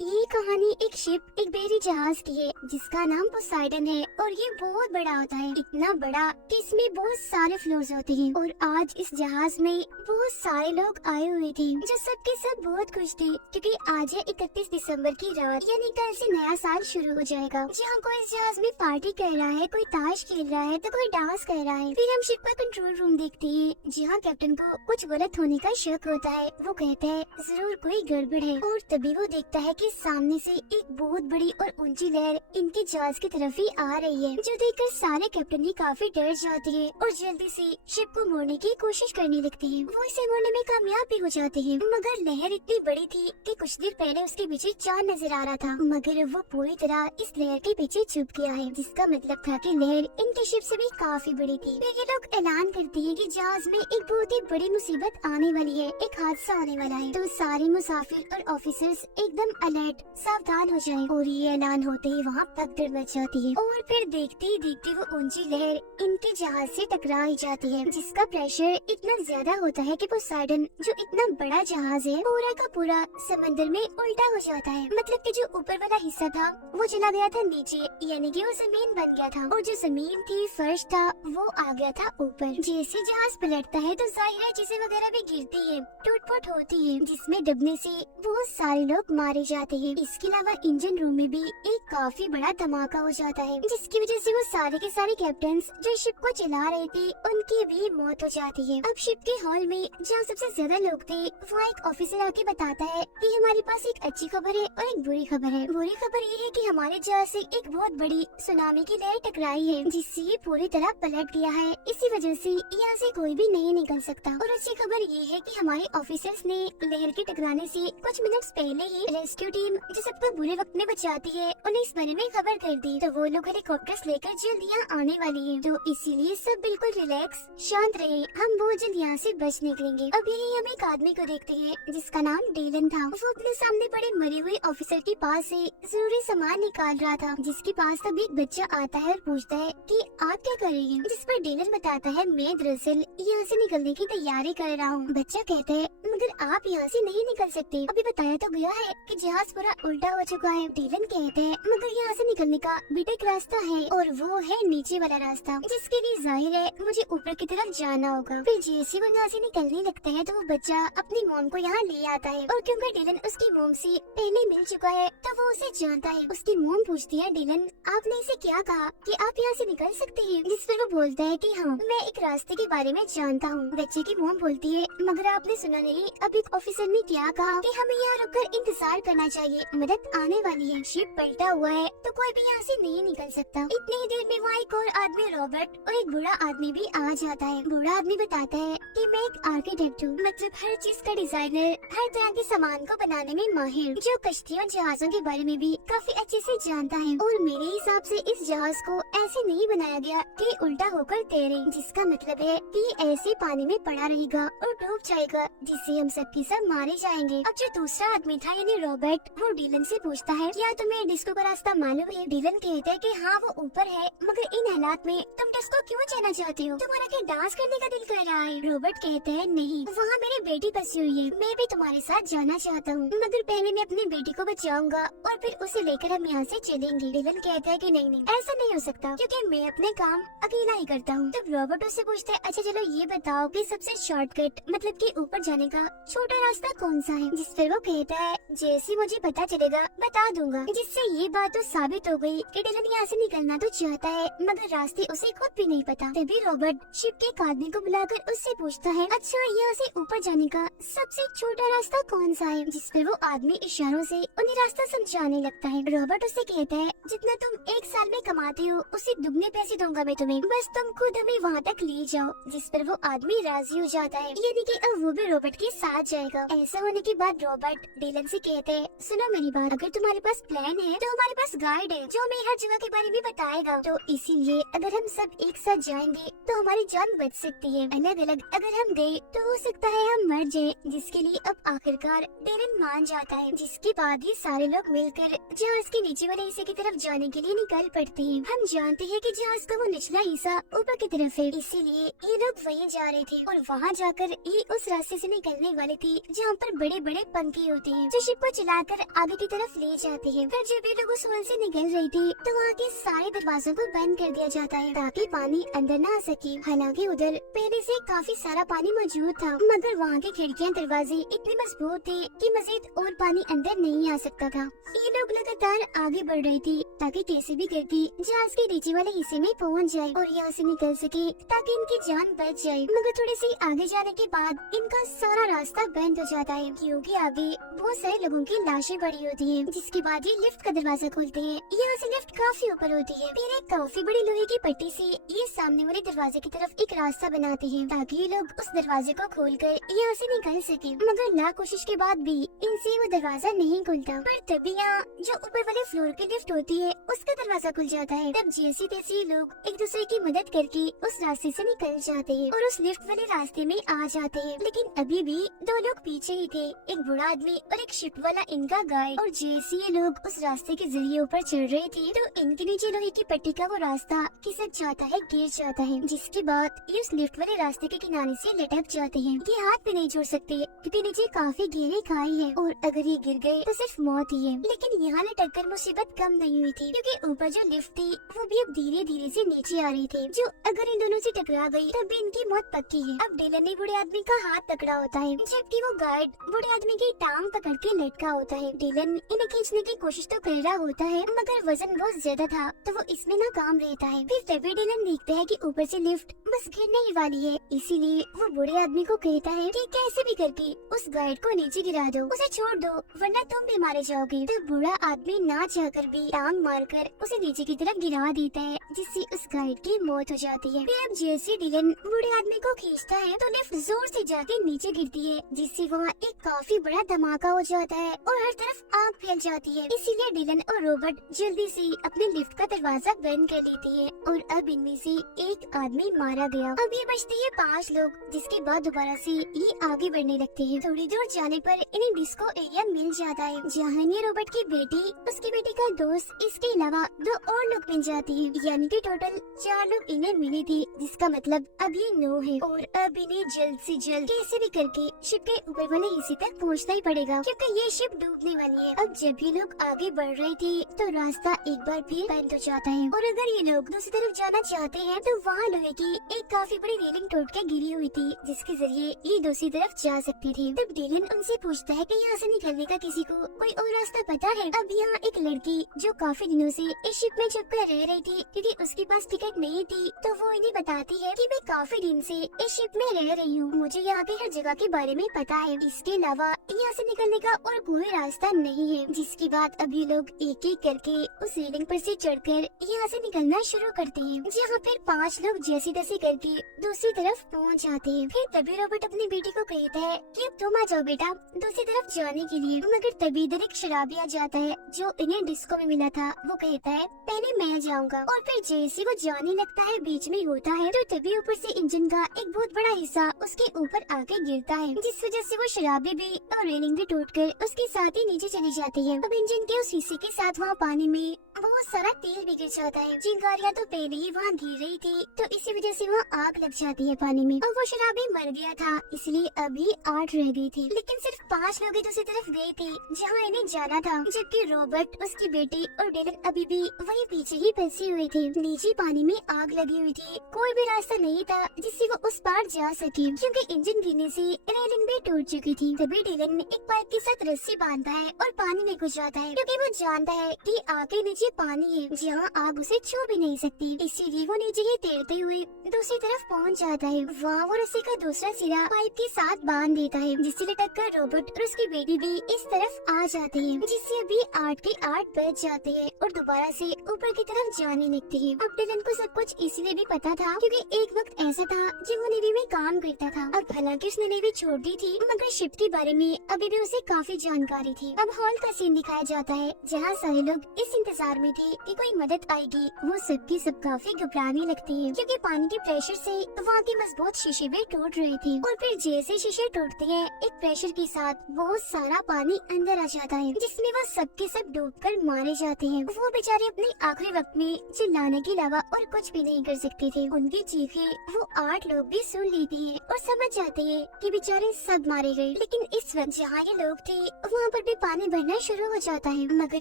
ये कहानी एक शिप एक बहरी जहाज की है जिसका नाम पोसाइडन है और ये बहुत बड़ा होता है, इतना बड़ा कि इसमें बहुत सारे फ्लोर्स होते हैं। और आज इस जहाज में बहुत सारे लोग आए हुए थे जो सब के सब बहुत खुश थे क्योंकि आज है 31 दिसंबर की रात, यानी कल से नया साल शुरू हो जाएगा। जहाँ कोई इस जहाज में पार्टी कर रहा है, कोई ताश खेल रहा है तो कोई डांस कर रहा है। फिर हम शिप का कंट्रोल रूम देखते हैं जहाँ कैप्टन को कुछ गलत होने का शक होता है। वो कहता है जरूर कोई गड़बड़ है और तभी वो देखता है कि सामने से एक बहुत बड़ी और ऊंची लहर इनके जहाज की तरफ ही आ रही है, जो देखकर सारे कैप्टन ही काफी डर जाते हैं और जल्दी से शिप को मोड़ने की कोशिश करने लगते हैं। वो इसे मोड़ने में कामयाब भी हो जाते हैं, मगर लहर इतनी बड़ी थी कि कुछ देर पहले उसके पीछे चांद नजर आ रहा था, मगर वो पूरी तरह इस लहर के पीछे छुप गया है, जिसका मतलब था कि लहर इनके शिप से भी काफी बड़ी थी। फिर ये लोग ऐलान करते हैं कि जहाज में एक बहुत ही बड़ी मुसीबत आने वाली है, एक हादसा होने वाला है। तो सारे मुसाफिर और ऑफिसर्स एकदम अलर्ट सावधान हो जाएं। और ये ऐलान होते ही वहाँ भगदड़ मच जाती है और फिर देखते ही देखते वो ऊंची लहर इनके जहाज से टकरा ही जाती है, जिसका प्रेशर इतना ज्यादा होता है कि पोसाइडन जो इतना बड़ा जहाज है पूरा का पूरा समंदर में उल्टा हो जाता है। मतलब कि जो ऊपर वाला हिस्सा था वो चला गया था नीचे, यानी कि वो जमीन बन गया था, और जो जमीन थी फर्श था वो आ गया था ऊपर। जैसे जहाज पलटता है तो जाहिर है चीजें वगैरह भी गिरती है, टूट-फूट होती है, जिसमें डूबने से बहुत सारे लोग मारे जाते हैं। इसके अलावा इंजन रूम में भी एक काफी बड़ा धमाका हो जाता है, जिसकी वजह से वो सारे के सारे कैप्टन्स जो शिप को चला रहे थे उनकी भी मौत हो जाती है। अब शिप के हॉल में जहाँ सबसे ज्यादा लोग थे वहाँ एक ऑफिसर आके बताता है कि हमारे पास एक अच्छी खबर है और एक बुरी खबर है। बुरी खबर ये है कि हमारे जहाज से एक बहुत बड़ी सुनामी की लहर टकराई है, जिससे ये पूरी तरह पलट गया है। इसी वजह से यहाँ से कोई भी नहीं निकल सकता। और अच्छी खबर ये है कि हमारे ऑफिसर्स ने लहर के टकराने से कुछ मिनट्स पहले ही रेस्क्यू टीम जो सबको बुरे वक्त में बचाती है उन्हें इस बारे में खबर कर दी, तो वो लोग हेलीकॉप्टर्स लेकर जल्द यहाँ आने वाली है। तो इसीलिए सब बिल्कुल रिलैक्स शांत रहे, हम बहुत जल्द यहाँ से बच निकलेंगे। अब यही हम एक आदमी को देखते हैं जिसका नाम डीलन था। वो अपने सामने पड़े मरे हुए ऑफिसर के पास से जरूरी सामान निकाल रहा था, जिसके पास तब एक बच्चा आता है और पूछता है कि आप क्या कर रही हैं? जिस पर डीलन बताता है मैं दरअसल यहाँ से निकलने की तैयारी कर रहा हूँ। बच्चा कहता है मगर आप यहाँ से नहीं निकल सकते, अभी बताया तो गया है कि जहाज पूरा उल्टा हो चुका है। डीलन कहते हैं मगर यहाँ से निकलने का भी एक रास्ता है और वो है नीचे वाला रास्ता, जिसके लिए जाहिर है मुझे ऊपर की तरफ जाना होगा। फिर जैसे वो यहाँ से निकलने लगता है तो वो बच्चा अपनी मोम को यहाँ ले आता है, और क्योंकि डीलन उसकी मोम से पहले मिल चुका है तो वो उसे जानता है। उसकी मोम पूछती है डीलन आपने इसे क्या कहा कि आप यहाँ से निकल सकते हैं? जिस पर वो बोलता है कि हाँ मैं एक रास्ते के बारे में जानता हूँ। बच्चे की मोम बोलती है मगर आपने सुना नहीं अब एक ऑफिसर ने क्या कहा कि हमें यहाँ रुककर इंतजार करना चाहिए, मदद आने वाली है। शिप पलटा हुआ है तो कोई भी यहाँ से नहीं निकल सकता। इतनी ही देर में वहाँ एक और आदमी रॉबर्ट और एक बूढ़ा आदमी भी आ जाता है। बूढ़ा आदमी बताता है कि मैं एक आर्किटेक्ट हूँ, मतलब हर चीज का डिजाइनर, हर तरह के सामान को बनाने में माहिर, जो कश्तियों जहाजों के बारे में भी काफी अच्छे से जानता है। और मेरे हिसाब से इस जहाज को ऐसे नहीं बनाया गया कि उल्टा होकर तैरे, जिसका मतलब है कि ऐसे पानी में पड़ा रहेगा और डूब जाएगा, जिससे हम सबके सब मारे जाएंगे। अब जो दूसरा आदमी था यानी रॉबर्ट, वो डीलन से पूछता है क्या तुम्हें डिस्को का रास्ता मालूम है? डीलन कहता है कि हाँ वो ऊपर है, मगर इन हालात में तुम डिस्को क्यों जाना चाहते हो? तुम्हारा क्या डांस करने का दिल कर रहा है? रॉबर्ट कहता है नहीं, वहाँ मेरी बेटी फंसी हुई है, मैं भी तुम्हारे साथ जाना चाहता हूँ, मगर पहले मैं अपनी बेटी को बचाऊंगा और फिर उसे लेकर हम यहाँ से चलेंगे। डीलन कहता है कि नहीं नहीं ऐसा नहीं हो सकता क्योंकि मैं अपने काम अकेला ही करता हूँ। तब रॉबर्ट उससे पूछता है अच्छा चलो ये बताओ कि सबसे शॉर्टकट मतलब कि ऊपर जाने का छोटा रास्ता कौन सा है? जिस पर वो कहता है जैसे मुझे पता चलेगा बता दूंगा। जिससे ये बात तो साबित हो गई कि डीलन यहाँ से निकलना तो चाहता है मगर रास्ते उसे खुद भी नहीं पता। तभी रॉबर्ट शिप के एक आदमी को बुलाकर उससे पूछता है अच्छा यहाँ से ऊपर जाने का सबसे छोटा रास्ता कौन सा है? जिस पर वो आदमी इशारों से उन्हें रास्ता समझाने लगता है। रॉबर्ट उससे कहता है जितना तुम एक साल में कमाते हो उससे दुगने पैसे दूंगा मैं तुम्हें, बस तुम खुद हमें वहाँ तक ले जाओ। जिस पर वो आदमी राजी हो जाता है, यानी कि अब वो भी रॉबर्ट के साथ जाएगा। ऐसा होने के बाद रॉबर्ट डीलन से कहते हैं सुनो मेरी बात, अगर तुम्हारे पास प्लान है तो हमारे पास गाइड है जो हमें हर जगह के बारे में बताएगा, तो इसीलिए अगर हम सब एक साथ जाएंगे तो हमारी जान बच सकती है। अलग अलग अगर हम गए तो हो सकता है हम मर जाए, जिसके लिए अब आखिरकार डीलन मान जाता है। जिसके बाद ही सारे लोग मिलकर जहाज के नीचे वाले हिस्से की तरफ जाने के लिए निकल पड़ते हैं। हम जानते हैं कि जहाज का वो निचला हिस्सा ऊपर की तरफ है, इसीलिए ये लोग वहीं जा रहे थे और वहाँ जाकर ये उस रास्ते से निकलने वाले थे जहाँ पर बड़े बड़े पंखे होते हैं जो शिप को चलाकर आगे की तरफ ले जाते हैं। फिर जब ये लोग उस होल से निकल रही थी तो वहाँ के सारे दरवाजों को बंद कर दिया जाता है ताकि पानी अंदर न आ सके। हालांकि उधर पहले से काफी सारा पानी मौजूद था, मगर वहाँ के खिड़कियाँ दरवाजे इतने मजबूत थे कि मजीद और पानी अंदर नहीं आ सकता था। ये लोग लगातार आगे बढ़ रही थी ताकि कैसे भी करके जहाज के नीचे वाले हिस्से में पहुँच जाए और यहाँ से निकल सके ताकि इनकी जान बच जाए। मगर थोड़ी सी आगे जाने के बाद इनका सारा रास्ता बंद हो जाता है क्योंकि आगे बहुत सारे लोगों की लाशें पड़ी होती हैं। जिसके बाद ये लिफ्ट का दरवाजा खोलते हैं। यहाँ से लिफ्ट काफी ऊपर होती है। फिर एक काफी बड़ी लोहे की पट्टी से ये सामने वाले दरवाजे की तरफ एक रास्ता बनाते हैं ताकि ये लोग उस दरवाजे को खोलकर यहाँ से निकल सके। मगर लाख कोशिश के बाद भी इनसे वो दरवाजा नहीं खुलता। पर तभी यहाँ जो ऊपर वाले फ्लोर की लिफ्ट होती है उसका दरवाजा खुल जाता है। तब जैसे तैसे लोग एक दूसरे की मदद करके उस रास्ते से निकल जाते हैं और उस लिफ्ट वाले रास्ते में आ जाते हैं। लेकिन अभी भी दो लोग पीछे ही थे, एक बूढ़ा आदमी और एक शिप वाला इनका गाइड। और जैसे ये लोग उस रास्ते के जरिए ऊपर चढ़ रहे थे तो इनके नीचे लोहे की पट्टी का वो रास्ता खिसक जाता है, गिर जाता है। जिसके बाद ये उस लिफ्ट वाले रास्ते के किनारे से लटक जाते हैं। ये हाथ भी नहीं छोड़ सकते क्योंकि नीचे काफी गहरी खाई है और अगर ये गिर गए तो सिर्फ मौत ही है। लेकिन यहाँ लटक कर मुसीबत कम नहीं हुई थी क्योंकि ऊपर जो लिफ्ट थी वो भी अब धीरे धीरे से नीचे आ रही थी, जो अगर इन दोनों से टकरा गई तब भी इनकी मौत पक्की है। अब डिलन ने बूढ़े आदमी का हाथ पकड़ा होता है जबकि वो गार्ड बूढ़े आदमी की टांग पकड़ के लटका होता है। डिलन इन्हें खींचने की कोशिश तो कर रहा होता है मगर वजन बहुत ज्यादा था तो वो इसमें नाकाम रहता है। फिर तभी डिलन देखता है कि ऊपर से लिफ्ट बस गिरने ही वाली है, इसीलिए वो बूढ़े आदमी को कहता है कि कैसे भी करके उस गाइड को नीचे गिरा दो, उसे छोड़ दो वरना तुम भी मारे जाओगे। तो बूढ़ा आदमी ना चाहकर भी टांग मारकर उसे नीचे की तरफ गिरा देता है जिससे उस गाइड की मौत हो जाती है। फिर अब जैसे डिलन बूढ़े आदमी को खींचता है तो लिफ्ट जोर से जाके नीचे गिरती है जिससे वहाँ एक काफी बड़ा धमाका हो जाता है और हर तरफ आग फैल जाती है। इसीलिए डिलन और रॉबर्ट जल्दी से अपने लिफ्ट का दरवाजा बंद कर लेते हैं और अब इनमें से एक आदमी मारा गया। अब ये बचते हैं 5 लोग, जिसके बाद दोबारा से ये आगे बढ़ने लगते हैं। थोड़ी दूर जाने पर इन्हें डिस्को एरिया मिल जाता है जहाँ इन्हें रॉबर्ट की बेटी, उसकी बेटी का दोस्त, इसके अलावा 2 और लोग मिल जाते हैं, यानी कि टोटल 4 लोग इन्हें मिले थे, जिसका मतलब अब ये 9 है। और अब इन्हें जल्द से जल्द कैसे भी करके शिप के ऊपर वाले हिस्से तक पहुँचना ही पड़ेगा क्योंकि ये शिप डूबने वाली है। अब जब ये लोग आगे बढ़ रहे थे तो रास्ता एक बार फिर बंद हो जाता है और अगर ये लोग दूसरी तरफ जाना चाहते हैं तो वहाँ लोहे की एक काफी बड़ी रेलिंग टूट के गिरी हुई थी जिसके जरिए ये दूसरी तरफ जा सकते थे। तब डिलन उनसे पूछता है कि यहाँ से निकलने का किसी को कोई और रास्ता पता है। अब यहाँ एक लड़की जो काफी दिनों से इस शिप में छुप कर रह रही थी क्योंकि उसके पास टिकट नहीं थी तो वो इन्हें बताती है कि मैं काफी दिन से इस शिप में रह रही हूँ, मुझे यहाँ के हर जगह के बारे में पता है, इसके अलावा यहाँ से निकलने का और कोई रास्ता नहीं है। जिसके बाद अभी लोग एक एक करके उस रेलिंग पर से चढ़कर यहाँ से निकलना शुरू करते हैं जहाँ फिर 5 लोग जैसे तैसे करके दूसरी तरफ पहुँच जाते हैं। फिर तभी रॉबर्ट अपनी बेटी को कहता है कि अब तुम आ जाओ बेटा दूसरी तरफ जाने के लिए। मगर तभी इधर एक शराबी आ जाता है जो इन्हें डिस्को में मिला था, वो कहता है पहले मैं जाऊंगा। और फिर जैसे वो जाने लगता है बीच में होता है तो तभी ऊपर से इंजन का एक बहुत बड़ा हिस्सा उसके ऊपर आके गिरता है जिस वजह से वो शराबी भी और रेलिंग भी टूटकर उसके साथ ही नीचे चली जाती है। अब इंजन के उस हिस्से के साथ वहाँ पानी में बहुत सारा तेल भी गिर जाता है। चिंगारियाँ तो पहले ही वहाँ गिर रही थी तो इसी वजह से वहाँ आग लग जाती है पानी में और वो शराबी मर गया था, इसलिए अभी 8 रह गई थी। लेकिन सिर्फ 5 लोग ही दूसरी तरफ गए थे जहाँ इन्हें जाना था, जबकि रॉबर्ट, उसकी बेटी और डिलन अभी भी वही पीछे ही फंसे हुए थे। नीचे पानी में आग लगी हुई थी, कोई भी रास्ता नहीं था जिससे वो उस पार जा सके क्योंकि इंजन गिरने से रेलिंग भी टूट चुकी थी। तभी डिलन एक पाइप के साथ रस्सी बांधता है और पानी में घुस जाता है क्योंकि वो जानता है कि आगे नीचे पानी है जहाँ आग उसे छू भी नहीं सकती, इसीलिए वो नीचे ही तैरते हुए दूसरी तरफ पहुँच जाता है। वहाँ वो रस्सी का दूसरा सिरा पाइप के साथ बांध देता है जिससे लटक कर रॉबर्ट और उसकी बेटी भी इस तरफ आ जाते हैं, जिससे अभी 8 के 8 बज जाते हैं और दोबारा से ऊपर की तरफ जाने लगते हैं। अब डिलन को सब कुछ इसलिए भी पता था क्योंकि एक वक्त ऐसा था जब वो नेवी में काम करता था। अब हालांकि उसने नेवी छोड़ दी थी मगर शिप के बारे में अभी भी उसे काफी जानकारी थी। अब हॉल का सीन दिखाया जाता है जहाँ सारे लोग इस इंतजार में थे कि कोई मदद आएगी। वो सबकी सब काफी घबराने लगते हैं क्योंकि पानी के प्रेशर से वहाँ के मजबूत शीशे भी टूट रहे थे और फिर जैसे शीशे टूटते हैं एक प्रेशर के साथ बहुत सारा पानी अंदर आ जाता है जिसमें वो सबके सब डूबकर मारे जाते हैं। वो बेचारे अपने आखिरी वक्त में चिल्लाने के अलावा और कुछ भी नहीं कर सकते थे। उनकी चीखें वो 8 लोग भी सुन लेते हैं और समझ जाते हैं कि बेचारे सब मारे गए। लेकिन इस वक्त जहाँ ये लोग थे वहाँ पर भी पानी भरना शुरू हो जाता है, मगर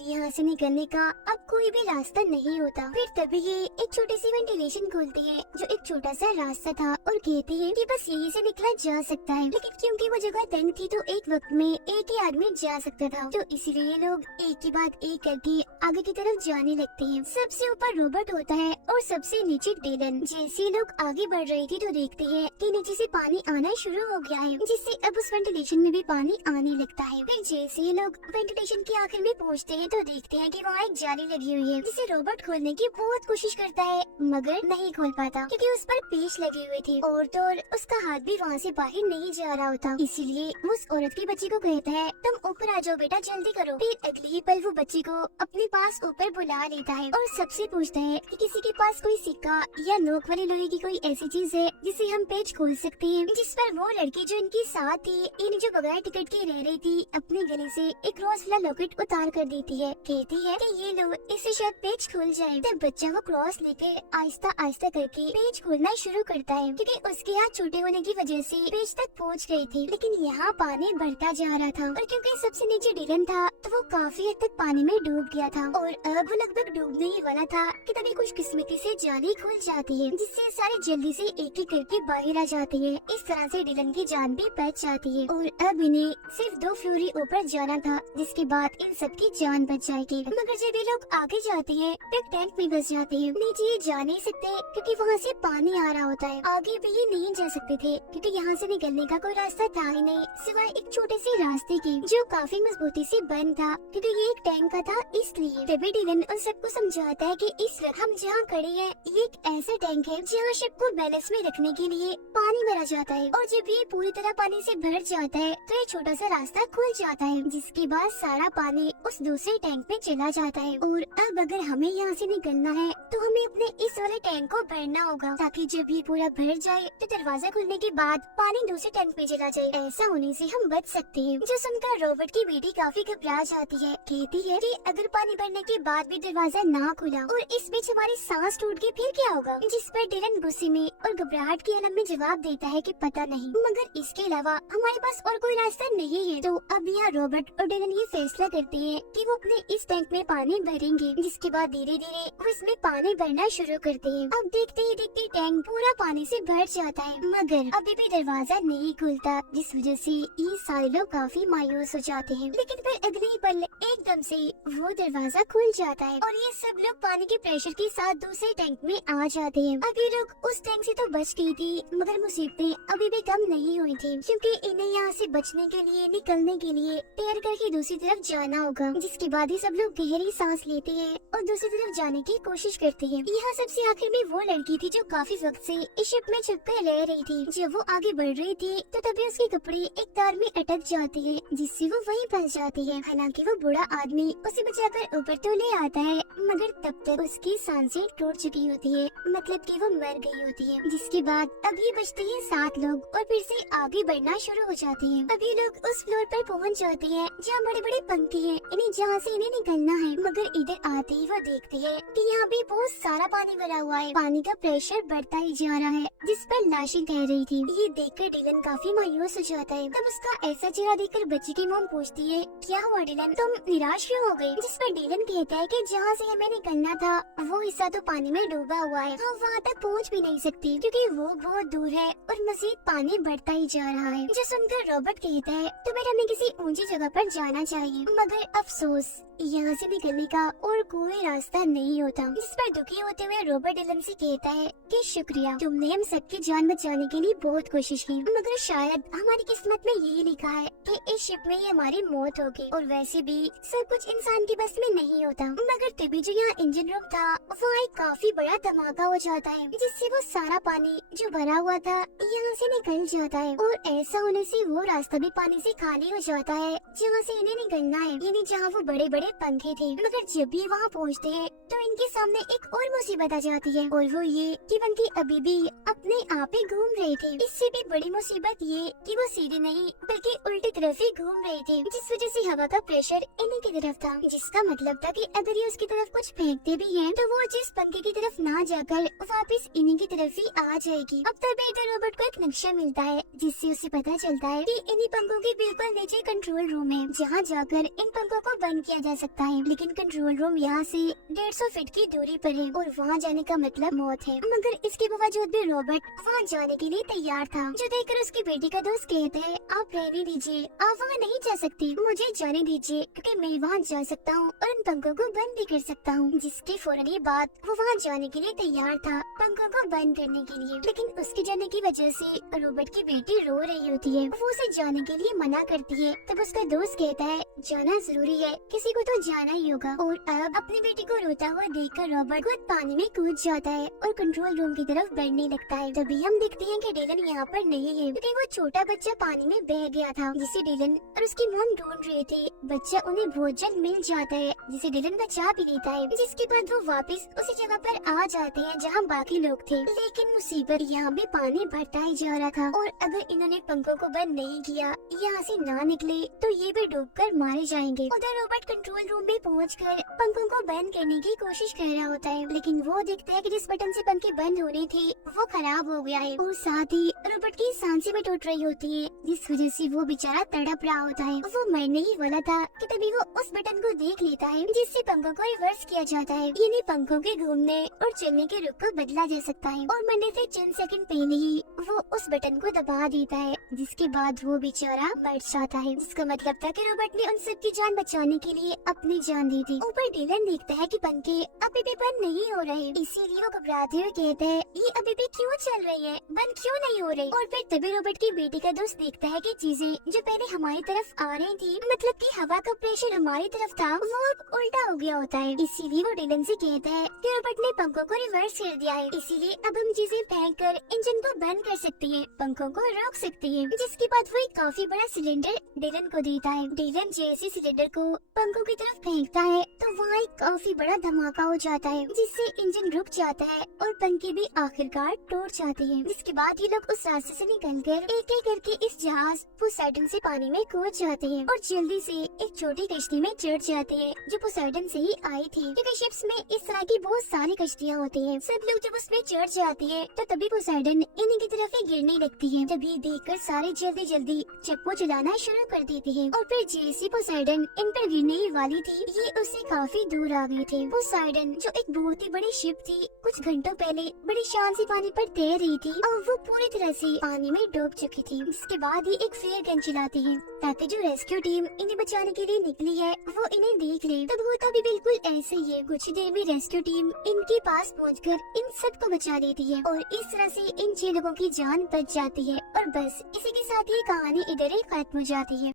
यहाँ से निकलने का अब कोई भी रास्ता नहीं होता। फिर तभी ये एक छोटी सी वेंटिलेशन खोलती है जो एक छोटा सा रास्ता था और कहती है कि बस यहीं से निकला जा सकता है। लेकिन क्योंकि वो जगह तंग थी तो एक वक्त में एक ही आदमी जा सकता था, तो इसीलिए लोग एक के बाद एक करके आगे की तरफ जाने लगते हैं। सबसे ऊपर रॉबर्ट होता है और सबसे नीचे डिलन। जैसे लोग आगे बढ़ रहे थे तो देखते हैं कि नीचे से पानी आना शुरू हो गया है, जिससे अब उस वेंटिलेशन में भी पानी आने लगता है। फिर जैसे ही लोग वेंटिलेशन के आखिर में पहुँचते हैं तो देखते हैं कि वहाँ एक जाली लगी हुई है, जिसे रॉबर्ट खोलने की बहुत कोशिश करता है मगर नहीं खोल पाता क्योंकि उस पर पेच लगे हुए थे और तो और उसका हाथ भी वहाँ से बाहर नहीं जा रहा होता। इसीलिए वो उस औरत की बच्ची को कहता है तुम ऊपर आ जाओ बेटा, जल्दी करो। फिर अगले ही पल वो बच्ची को अपने पास ऊपर बुला लेता है और सबसे पूछता है कि किसी के पास कोई सिक्का या नोक वाली लोहे की कोई ऐसी चीज है जिसे हम पेच खोल सकते हैं। जिस पर वो लड़की जो इनके साथ थी, इन जो बगैर टिकट के रह रही थी, अपने गले से एक रोज वाला लॉकेट उतार कर देती है। कहती है कि ये लो, इससे शायद पेच खुल जाए। तब बच्चा वो क्रॉस लेके आहिस्ता आहिस्ता करके पेच खोलना शुरू करता है क्योंकि उसके हाथ छोटे होने की वजह से पेच तक पहुंच गए थे। लेकिन यहाँ पानी बढ़ता जा रहा था और क्योंकि सबसे नीचे डिलन था तो वो काफी हद तक पानी में डूब गया था और अब वो लगभग डूबने ही वाला था कि तभी कुछ किस्मती से जाली खुल जाती है, जिससे सारे जल्दी से एक एक करके बाहर आ जाते हैं। इस तरह से डिलन की जान भी बच जाती है और अब इन्हें सिर्फ 2 फ्लोर ही ऊपर जाना था, जिसके बाद इन सबकी जान बच जाएगी। मगर जब ये लोग आगे जाते हैं तो एक टैंक में बस जाते हैं। नीचे ये जा नहीं सकते क्योंकि वहाँ से पानी आ रहा होता है। आगे भी ये नहीं जा सकते थे क्योंकि यहाँ से निकलने का कोई रास्ता था ही नहीं सिवाय एक छोटे से रास्ते की जो काफी मजबूती से बंद था क्योंकि ये एक टैंक का था। इसलिए तभी डिलन उन सबको समझाता है कि इस वक्त हम जहाँ खड़े हैं ये एक ऐसा टैंक है जहाँ शिप को बैलेंस में रखने के लिए पानी भरा जाता है और जब ये पूरी तरह पानी से भर जाता है तो एक छोटा सा रास्ता खुल जाता है, जिसके बाद सारा पानी उस दूसरे टैंक में चला जाता है। और अब अगर हमें यहाँ से निकलना है तो हमें अपने इस वाले टैंक को भरना होगा ताकि जब ये पूरा भर जाए तो दरवाजा खुलने के बाद पानी दूसरे टैंक में चला जाए। ऐसा होने से हम बच सकते हैं। जो सुनकर रॉबर्ट की बेटी काफी घबरा जाती है। कहती है कि अगर पानी भरने के बाद भी दरवाजा ना खुला और इस बीच हमारी सांस टूट गई फिर क्या होगा। जिस पर डिलन गुस्से में और घबराहट के आलम में जवाब देता है कि पता नहीं, मगर इसके अलावा हमारे पास और कोई रास्ता नहीं है। तो अब यहाँ रॉबर्ट और डिलन ये फैसला करते हैं कि वो अपने इस टैंक में पानी भरेंगे, जिसके बाद धीरे धीरे वो इसमें पानी भरना शुरू करते हैं। अब देखते ही देखते टैंक पूरा पानी से भर जाता है, मगर अभी भी दरवाजा नहीं खुलता, जिस वजह से ये सारे लोग काफी मायूस हो जाते हैं। लेकिन फिर अगले ही पल एकदम से वो दरवाजा खुल जाता है और ये सब लोग पानी के प्रेशर के साथ दूसरे टैंक में आ जाते हैं। अब ये लोग उस टैंक से तो बच गई थी, मगर मुसीबतें अभी भी कम नहीं हुई थी क्योंकि इन्हें यहाँ से बचने के लिए, निकलने के लिए तैर करके दूसरी तरफ जाना होगा। जिसके बाद ही सब लोग गहरी सांस लेते हैं और दूसरी तरफ जाने की कोशिश करते हैं। यहाँ सबसे आखिर में वो लड़की थी जो काफी वक्त से इस शिप में छुपकर रह रही थी। जब वो आगे बढ़ रही थी तो तभी उसके कपड़े एक तार में अटक जाते हैं, जिससे वो वहीं फंस जाती है। हालांकि वो बूढ़ा आदमी उसे बचाकर ऊपर तो ले आता है, मगर तब तक उसकी सांसें टूट चुकी होती है, मतलब कि वो मर गई होती है। जिसके बाद अब ये बचते हैं 7 लोग और फिर से आगे बढ़ना शुरू हो जाते हैं। अब ये लोग उस फ्लोर पर पहुंच जाते हैं जहाँ बड़े बड़े पंखे हैं, इन्हें जहाँ से इन्हें निकलना है। मगर इधर आते ही वो देखते हैं कि यहाँ भी बहुत सारा पानी भरा हुआ है। पानी का प्रेशर बढ़ता ही जा रहा है, जिस पर लाशें तैर रही थी। ये देखकर डिलन काफी मायूस हो जाता है। तब उसका ऐसा चेहरा देखकर बच्ची की मॉम पूछती है, क्या हुआ डिलन, तुम निराश क्यों हो गई? जिस पर डिलन कहता है कि जहाँ से हमें निकलना था वो हिस्सा तो पानी में डूबा हुआ है, हम वहाँ तक पहुँच भी नहीं सकती क्योंकि वो बहुत दूर है और मजीद पानी बढ़ता ही जा रहा है। जो सुनकर रॉबर्ट कहता है, तुम्हें हमें किसी ऊंची जगह पर जाना चाहिए, मगर अफसोस यहाँ से निकलने का और कोई रास्ता नहीं होता। जिस पर दुखी होते हुए रॉबर्ट डिलन से कहता है कि शुक्रिया, तुमने हम सबकी जान बचाने के लिए बहुत कोशिश की, मगर शायद हमारी किस्मत में यही लिखा है कि इस शिप में ही हमारी मौत होगी। और वैसे भी सब कुछ इंसान की बस में नहीं होता। मगर तभी जो यहाँ इंजन रूम था वहाँ एक काफी बड़ा धमाका हो जाता है, जिससे वो सारा पानी जो भरा हुआ था यहाँ से निकल जाता है और ऐसा होने से वो रास्ता भी पानी से खाली हो जाता है जहाँ से इन्हें निकलना है, यानी जहाँ वो बड़े बड़े पंखे थे, मगर जब भी वहाँ पहुँचते हैं तो इनके सामने एक और मुसीबत आ जाती है, और वो ये कि पंखे अभी भी अपने आप ही घूम रहे थे। इससे भी बड़ी मुसीबत ये कि वो सीधे नहीं बल्कि उल्टी तरफ ही घूम रहे थे, जिस वजह से हवा का प्रेशर इन्हीं की तरफ था, जिसका मतलब था कि अगर ये उसकी तरफ कुछ फेंकते भी हैं तो वो जिस पंखे की तरफ ना जाकर वापस इन्हीं की तरफ ही आ जाएगी। अब तभी इधर रोबोट को एक नक्शा मिलता है, जिससे उसे पता चलता है कि इन्हीं पंखों के बिल्कुल नीचे कंट्रोल रूम है, जहाँ जाकर इन पंखों को बंद किया जा सकता है। लेकिन कंट्रोल रूम यहाँ से 150 फीट की दूरी पर है और वहाँ जाने का मतलब मौत है। मगर इसके बावजूद भी रॉबर्ट वहाँ जाने के लिए तैयार था, जो देखकर उसकी बेटी का दोस्त कहता है, आप रहने दीजिए, आप वहाँ नहीं जा सकती, मुझे जाने दीजिए क्योंकि मैं वहाँ जा सकता हूँ और इन पंखों को बंद भी कर सकता हूँ। जिसके फौरन ये बात वो वहाँ जाने के लिए तैयार था, पंखों को बंद करने के लिए। लेकिन उसके जाने की वजह से रॉबर्ट की बेटी रो रही होती है, वो उसे जाने के लिए मना करती है। तब उसका दोस्त कहता है, जाना जरूरी है, किसी को तो जाना ही होगा। और अब अपनी बेटी को रोता हुआ देखकर रॉबर्ट खुद पानी में कूद जाता है और कंट्रोल रूम की तरफ बढ़ने लगता है। तभी हम देखते हैं कि डिलन यहाँ पर नहीं है, क्योंकि वो छोटा बच्चा पानी में बह गया था, जिसे डिलन और उसकी मॉम ढूंढ रहे थे। बच्चा उन्हें बहुत जल्द मिल जाता है, जिसे डिलन बचा भी लेता है, जिसके बाद वो वापस उसी जगह पर आ जाते हैं जहाँ बाकी लोग थे। लेकिन मुसीबत यहाँ भी पानी बढ़ता ही जा रहा था, और अगर इन्होंने पंखों को बंद नहीं किया, यहाँ से ना निकले तो ये भी डूबकर मारे जाएंगे। उधर रॉबर्ट कंट्रोल रूम में पहुंचकर पंखों को बंद करने की कोशिश कर रहा होता है, लेकिन वो देखता है कि जिस बटन से पंखे बंद हो रहे थे वो खराब हो गया है, और साथ ही रॉबर्ट की सांसें भी टूट रही होती है, जिस वजह से वो बेचारा तड़प रहा होता है। वो मरने ही वाला था कि तभी वो उस बटन को देख लेता है, जिससे पंखों को रिवर्स किया जाता है, यानी पंखों के घूमने और चलने के रुख को बदला जा सकता है। और मरने से चंद सेकंड पहले ही वो उस बटन को दबा देता है, जिसके बाद वो बेचारा मर जाता है। जिसका मतलब था कि रॉबर्ट ने उन सबकी जान बचाने के लिए अपनी जान दी थी। ऊपर डिलन देखता है कि पंखे अभी भी बंद नहीं हो रहे, इसीलिए वो घबराते हुए कहता है, ये अभी भी क्यों चल रही है, बंद क्यों नहीं हो रही। और फिर तभी रॉबर्ट की बेटी का दोस्त देखता है कि चीजें जो पहले हमारी तरफ आ रही थी, मतलब कि हवा का प्रेशर हमारी तरफ था, वो अब उल्टा हो गया होता है। इसीलिए वो डिलन से कहता है कि रॉबर्ट ने पंखों को रिवर्स कर दिया है, इसीलिए अब हम चीजें फेंक कर इंजन को बंद कर सकती है, पंखों को रोक सकती है। जिसके बाद वो एक काफी बड़ा सिलेंडर डिलन को देता है। डिलन जैसे सिलेंडर को पंखों की तरफ फेंकता है तो वहाँ एक काफी बड़ा धमाका हो जाता है, जिससे इंजन रुक जाता है और पंखे भी आखिरकार टूट जाते हैं। जिसके बाद ये लोग उस रास्ते से निकलकर एक एक करके इस जहाज पोसाइडन से पानी में कूद जाते हैं और जल्दी से एक छोटी कश्ती में चढ़ जाते हैं, जो पोसाइडन से ही आई थी, क्योंकि शिप्स में इस तरह की बहुत सारी कश्तियाँ होती हैं। सब लोग जब उसमें चढ़ जाते हैं तो तभी पोसाइडन इन्हीं की तरफ ही गिरने लगती है। तभी देखकर सारे जल्दी जल्दी चप्पू चलाना शुरू कर देते हैं, और फिर जैसे पोसाइडन इन पर गिरने ही वाली थी, ये उससे काफी दूर आ गए थे। पोसाइडन जो एक बहुत ही बड़ी शिप थी, कुछ घंटों पहले बड़ी शान से पानी पर तैर रही थी और वो पूरी तरह से पानी में डूब चुकी थी। इसके बाद ये एक फ्लेयर गन चलाते हैं ताकि जो रेस्क्यू टीम इन्हें बचाने के लिए निकली है वो इन्हें देख ले। तब होता भी बिल्कुल ऐसे ही है, कुछ ही देर में रेस्क्यू टीम इनके पास पहुंचकर इन सबको बचा लेती है और इस तरह से इन 6 लोगों की जान बच जाती है। और बस इसी के साथ ये कहानी इधर ही खत्म हो जाती है।